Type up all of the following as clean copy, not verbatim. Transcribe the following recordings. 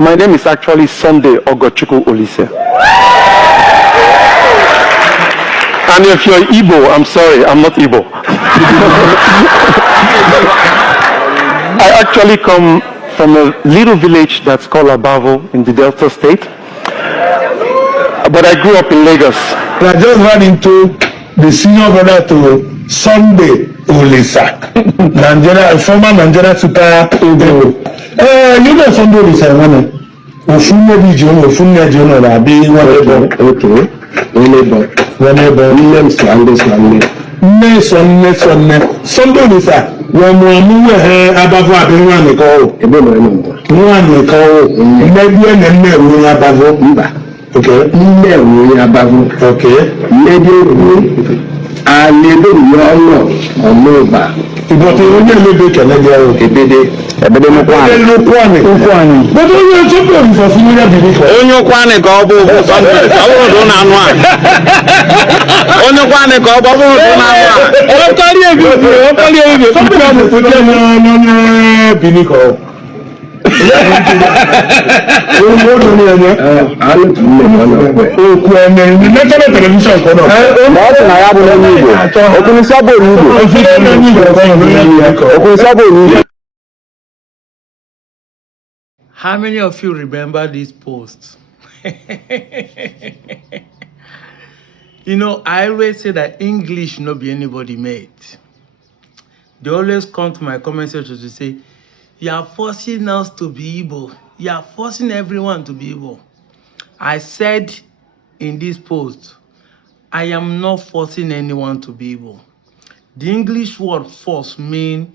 My name is actually Sunday Ogochukwu Olise. And if you're Igbo, I'm sorry, I'm not Igbo. I actually come from a little village that's called Abavo in the Delta State. But I grew up in Lagos. I just ran into the senior brother to Sunday Olisa, former Nigeria Super Eagle. You know Sunday Olisa, one. Ofunne Dijon, Ofunne Dijon, Abi, whatever. Okay. Whenever. Sunday Olisa. When we move Abavo, I've been running call. One call. Maybe an enemy Abavo. Okay. Abavo. Okay. Maybe I live in your Omoba. But you only live in Canada. But you are something for familiar people. Onyo kwane ko obo something. Awo do na anu a. Onyo kwane ko obo do na anu a. O kari ebi. Something am to tell no biniko. How many of you remember this post? You know, I always say that English no be anybody made. They always come to my comment section to say, you are forcing us to be Igbo. You are forcing everyone to be Igbo. I said in this post, I am not forcing anyone to be Igbo. The English word force means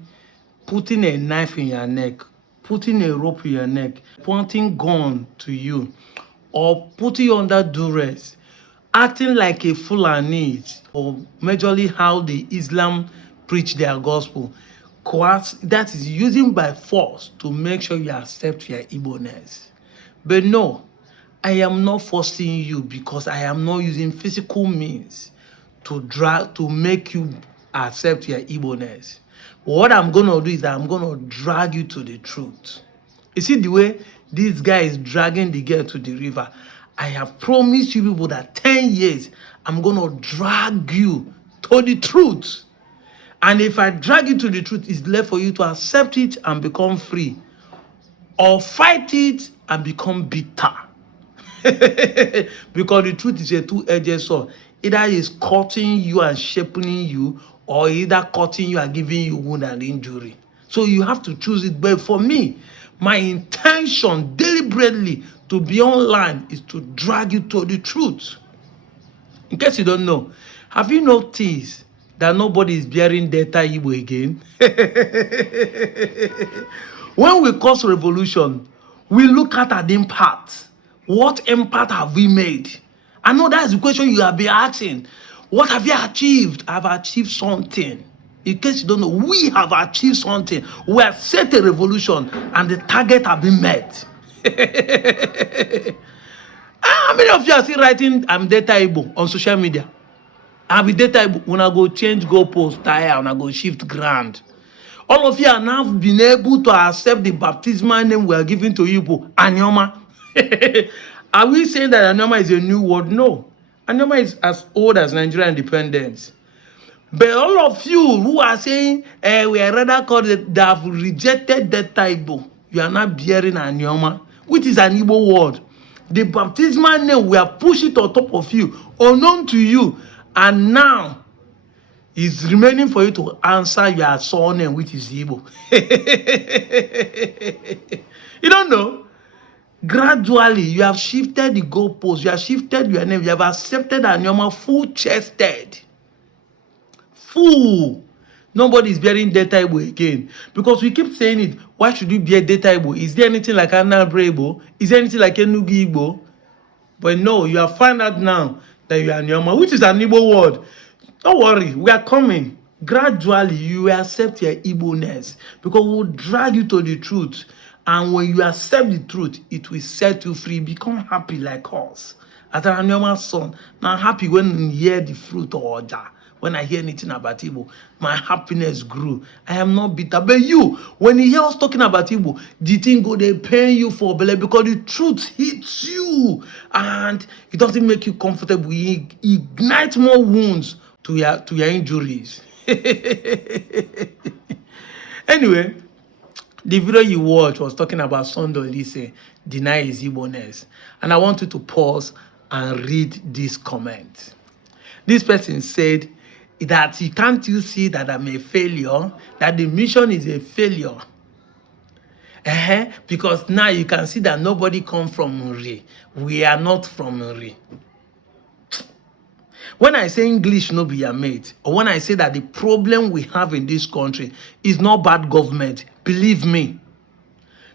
putting a knife in your neck, putting a rope in your neck, pointing gun to you, or putting you under duress, acting like a Fulani, or majorly how the Islam preach their gospel. That is using by force to make sure you accept your Igbo-ness. But no, I am not forcing you because I am not using physical means to make you accept your Igbo-ness. What I'm going to do is that I'm going to drag you to the truth. You see the way this guy is dragging the girl to the river? I have promised you people that 10 years, I'm going to drag you to the truth. And if I drag you to the truth, it's left for you to accept it and become free, or fight it and become bitter. Because the truth is a two-edged sword. Either it's cutting you and shaping you, or either cutting you and giving you wound and injury. So you have to choose it. But for me, my intention deliberately to be online is to drag you to the truth. In case you don't know, have you noticed that nobody is bearing Delta Igbo again? When we cause revolution, we look at the impact. What impact have we made? I know that's the question you have been asking. What have you achieved? I've achieved something. In case you don't know, we have achieved something. We have set a revolution and the target have been met. How many of you are still writing I'm Delta Igbo on social media? I'll be Delta Igbo when I go change goalpost tire and I go shift ground. All of you are now been able to accept the baptismal name we are giving to you, Anyoma. Are we saying that Anyoma is a new word? No. Anyoma is as old as Nigerian independence. But all of you who are saying we are rather called that have rejected Delta Igbo, you are not bearing Anyoma, which is an Igbo word. The baptismal name, we have pushed it on top of you, unknown to you, and now it's remaining for you to answer your surname, which is Igbo. You don't know? Gradually, you have shifted the goalpost, you have shifted your name, you have accepted Anyoma full-chested. Full. Nobody is bearing Delta Igbo again. Because we keep saying it. Why should you bear Delta Igbo? Is there anything like Anambra Igbo? Is there anything like Enugu Igbo? But no, you have found out now that you are Anyoma, which is an Igbo word. Don't worry, we are coming. Gradually, you will accept your Igbo-ness. Because we will drag you to the truth. And when you accept the truth, it will set you free. Become happy like us. As an Anyoma son, now happy when you hear the fruit of Oja. when I hear anything about Igbo, my happiness grew. I am not bitter. But you, when you hear us talking about Igbo, the thing go they pain you for belly because the truth hits you and it doesn't make you comfortable. It ignites more wounds to your injuries. Anyway, the video you watched was talking about Sondo Lise deny his Igbo-ness. And I want you to pause and read this comment. This person said that can't you see that I'm a failure, that the mission is a failure? Because now you can see that nobody comes from Muri. We are not from Muri. When I say English no be your mate, or when I say that the problem we have in this country is not bad government, believe me,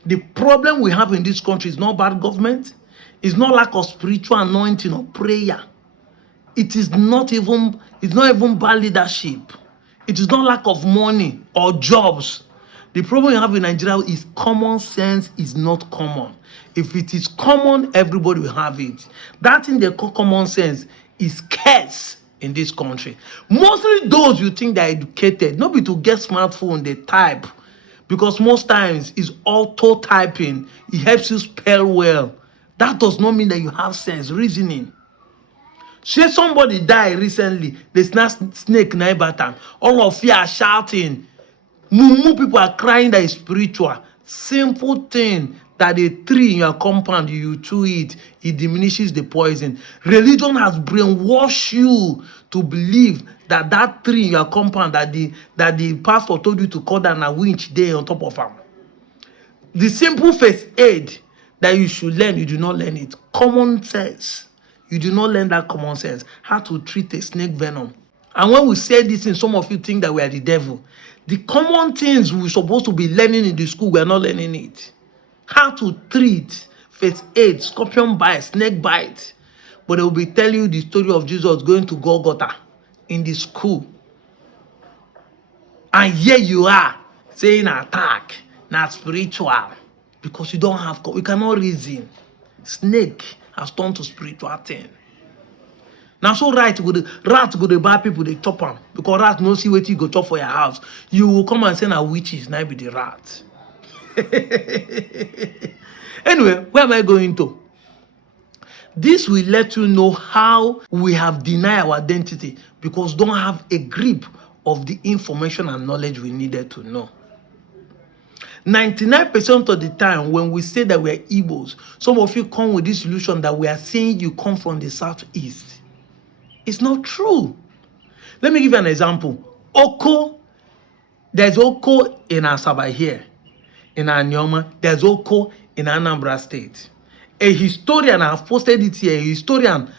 the problem we have in this country is not bad government, it's not lack of spiritual anointing or prayer. It is not even bad leadership. It is not lack of money or jobs. The problem we have in Nigeria is common sense is not common. If it is common, everybody will have it. That in the common sense is scarce in this country. Mostly those you think they're educated, not be to get smartphone, they type. Because most times it's auto typing. It helps you spell well. That does not mean that you have sense, reasoning. Say somebody died recently, they snake neighbor time. All of you are shouting. Mumu people are crying that it's spiritual. Simple thing that a tree in your compound, you chew it, it diminishes the poison. Religion has brainwashed you to believe that that tree in your compound that the pastor told you to cut down a winch there on top of him. The simple first aid that you should learn, you do not learn it. Common sense. You do not learn that common sense. How to treat a snake venom. And when we say this thing, some of you think that we are the devil. The common things we're supposed to be learning in the school, we are not learning it. How to treat first aid, scorpion bite, snake bite. But they will be telling you the story of Jesus going to Golgotha in the school. And here you are saying attack, not spiritual. Because you don't have, you cannot reason. Snake has turned to spiritual thing. Now so rat go the bad people, they chop them. Because rat no see what you go chop for your house. You will come and say na witches, now be the rat. Anyway, where am I going to? This will let you know how we have denied our identity because we don't have a grip of the information and knowledge we needed to know. 99% of the time when we say that we are Igbos, some of you come with this illusion that we are saying you come from the southeast. It's not true. Let me give you an example. Oko, there's Oko in Asaba here. In Anyoma, there's Oko in Anambra State. A historian, I've posted it here, a historian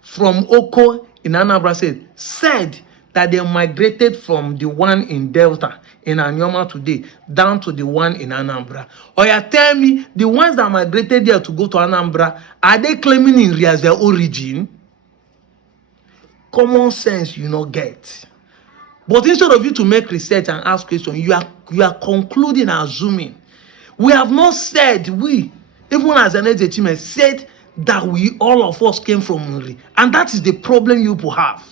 from Oko in Anambra State said that they migrated from the one in Delta, in Anyoma today, down to the one in Anambra. Or you tell me, the ones that migrated there to go to Anambra, are they claiming Nri as their origin? Common sense you not get. But instead of you to make research and ask questions, you are concluding and assuming. We have not said, we, even as an achievement, said that we, all of us came from Nri. And that is the problem you people have.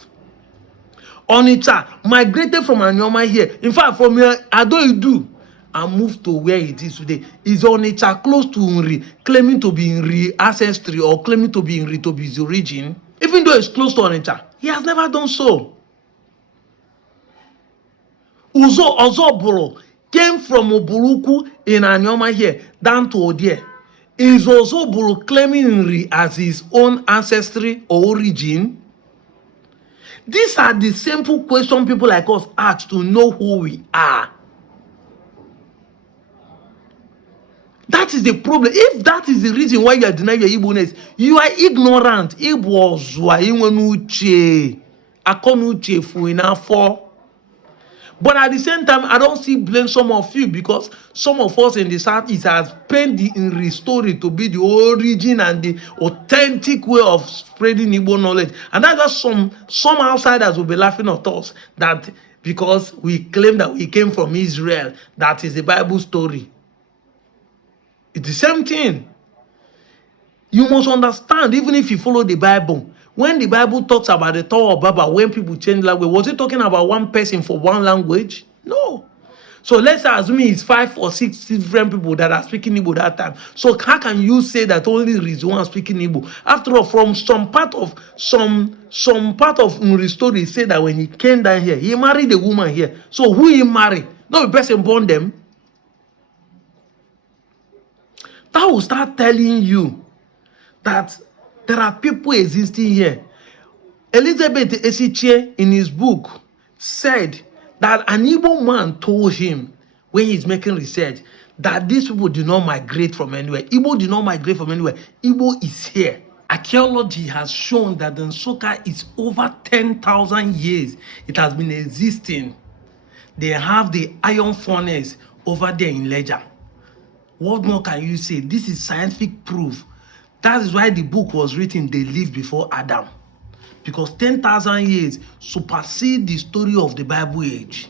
Onitsha migrated from Anyoma here. In fact, from here, Ado-Idu, and moved to where it is today. Is Onitsha close to Nri, claiming to be Nri ancestry or claiming to be Nri to be his origin? Even though it's close to Onitsha, he has never done so. Uzo Ozoboro came from Oburuku in Anyoma here down to Odie. Is Ozoboro claiming Nri as his own ancestry or origin? These are the simple questions people like us ask to know who we are. That is the problem. If that is the reason why you are denying your Igbo-ness, you are ignorant. Igbo zwa inwenuche. Akonuche fuinafo. But at the same time, I don't see blame some of you because some of us in the Southeast has painted the Nri story to be the origin and the authentic way of spreading Igbo knowledge. And that's just some outsiders will be laughing at us that because we claim that we came from Israel, that is the Bible story. It's the same thing. You must understand, even if you follow the Bible, When the Bible talks about the Tower of Babel, when people change language, was it talking about one person for one language? No. So let's assume it's 5 or 6 different people that are speaking Igbo that time. So how can you say that only there is one speaking Igbo? After all, from some part of Nuri's story say that when he came down here, he married a woman here. So who he married? No person born them. That will start telling you that there are people existing here. Elizabeth Esichie in his book said that an Igbo man told him when he's making research that these people do not migrate from anywhere. Igbo do not migrate from anywhere. Igbo is here. Archaeology has shown that the Nsukka is over 10,000 years. It has been existing. They have the iron furnace over there in Leja. What more can you say? This is scientific proof. That is why the book was written, They Lived Before Adam. Because 10,000 years supersede the story of the Bible age.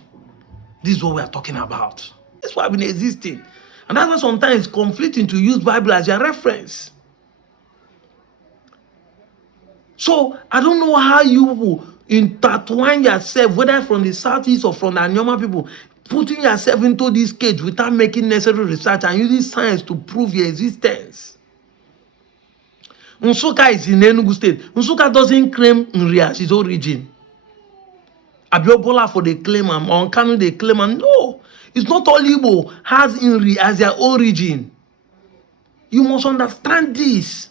This is what we are talking about. That's why I've been existing. And that's why sometimes it's conflicting to use Bible as your reference. So I don't know how you will intertwine yourself, whether from the Southeast or from the Anyoma people, putting yourself into this cage without making necessary research and using science to prove your existence. Nsukka is in Enugu State. Nsukka doesn't claim NRI as his origin. Abiobola for the claim and Onkanu they claim and no. It's not all Igbo has NRI as their origin. You must understand this.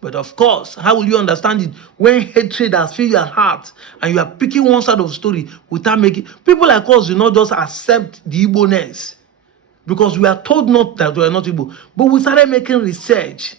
But of course, how will you understand it when hatred has filled your heart and you are picking one side of the story without making... People like us do not just accept the Igbo-ness because we are told not that we are not Igbo. But we started making research.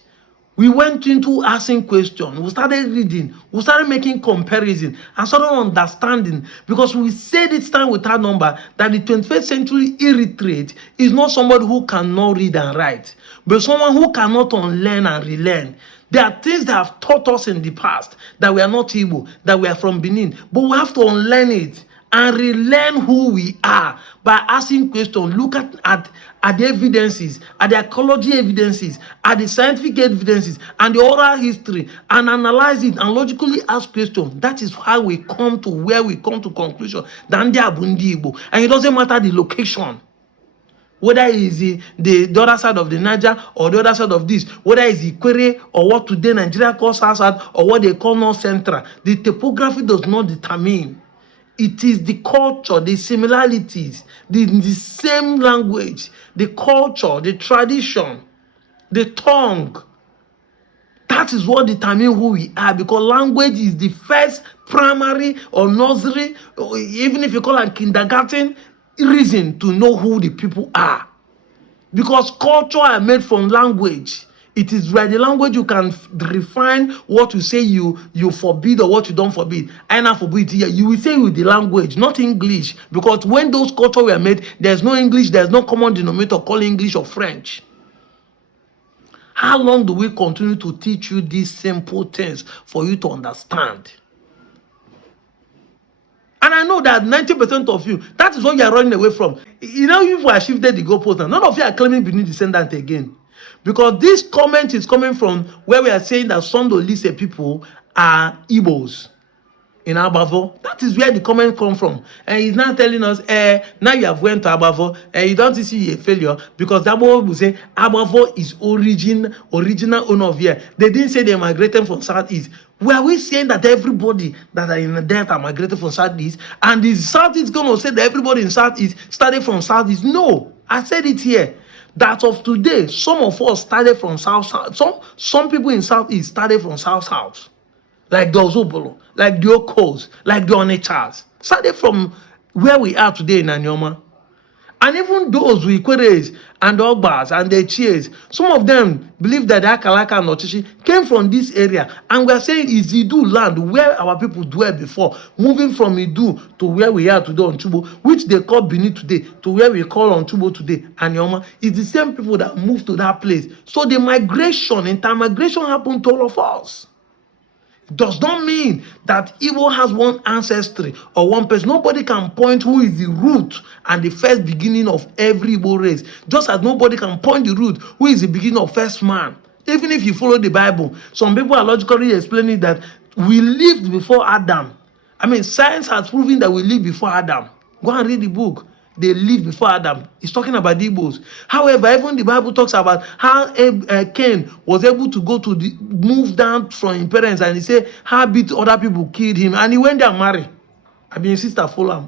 We went into asking questions. We started reading. We started making comparison and started understanding, because we said it's time without number that the 21st century illiterate is not somebody who cannot read and write, but someone who cannot unlearn and relearn. There are things that have taught us in the past that we are not Igbo, that we are from Benin, but we have to unlearn it and relearn who we are by asking questions. Look at the evidences, at the archaeology evidences, at the scientific evidences, and the oral history, and analyze it and logically ask questions. That is how we come to where we come to conclusion. And it doesn't matter the location. Whether it's the other side of the Niger or the other side of this, whether it's Ikwere or what today Nigeria calls South or what they call North Central, the topography does not determine. It is the culture, the similarities, the same language, the culture, the tradition, the tongue. That is what determines who we are, because language is the first primary or nursery, or even if you call it kindergarten, reason to know who the people are. Because culture are made from language. It is by the language you can refine what you say you forbid or what you don't forbid. I now forbid here. You will say with the language, not English. Because when those cultures were made, there's no English, there's no common denominator called English or French. How long do we continue to teach you these simple things for you to understand? And I know that 90% of you, that is what you are running away from. You know, you have shifted the goalpost now. None of you are claiming Benin descendant again. Because this comment is coming from where we are saying that some Olise people are Igbos in Abavo. That is where the comment comes from. And he's now telling us, now you have went to Abavo and you don't see a failure, because Abavo will say Abavo is original owner of here. They didn't say they migrated from Southeast. Were we saying that everybody that are in the Delta migrated from Southeast, and the Southeast going to say that everybody in Southeast started from Southeast? No, I said it here. That of today, some of us started from South. Some people in Southeast started from South. Like the Ozobolo, like the Okos, like the Onechas. Started from where we are today in Anyoma. And even those with Ikweres and the Ogbas and the Chies, some of them believe that the Akalaka and Ochichi came from this area. And we are saying it's Idu land where our people dwell before, moving from Idu to where we are today on Chubo, which they call Benin today, to where we call on Chubo today, Anyoma. It's the same people that moved to that place. So the migration, intermigration happened to all of us. Does not mean that Igbo has one ancestry or one person. Nobody can point who is the root and the first beginning of every Igbo race. Just as nobody can point the root who is the beginning of first man. Even if you follow the Bible, some people are logically explaining that We lived before Adam. I mean, science has proven that we lived before Adam. Go and read the book. They lived before Adam. It's talking about the Igbos. However, even the Bible talks about how Cain was able to go to move down from his parents, and he said how beat other people killed him, and he went there and married. I mean, sister Fulham.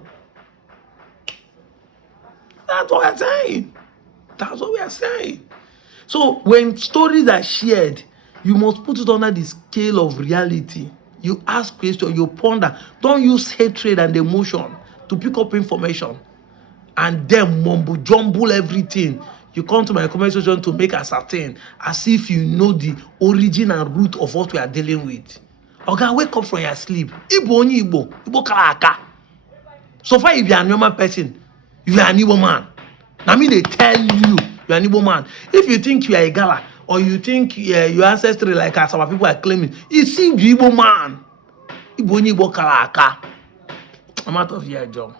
That's what we're saying. That's what we are saying. So when stories are shared, you must put it under the scale of reality. You ask questions, you ponder. Don't use hatred and emotion to pick up information and then mumble jumble everything. You come to my comment section to make ascertain as if you know the origin and root of what we are dealing with. Okay, wake up from your sleep. Igbo only Igbo. Igbo kalaka. So far, if you are a normal person, you are an Igbo man. I mean, they tell you are an Igbo man. If you think you are a Gala or you think your ancestry like as our people are claiming, you see the Igbo man. Igbo only Igbo kalaka. I'm out of here, John.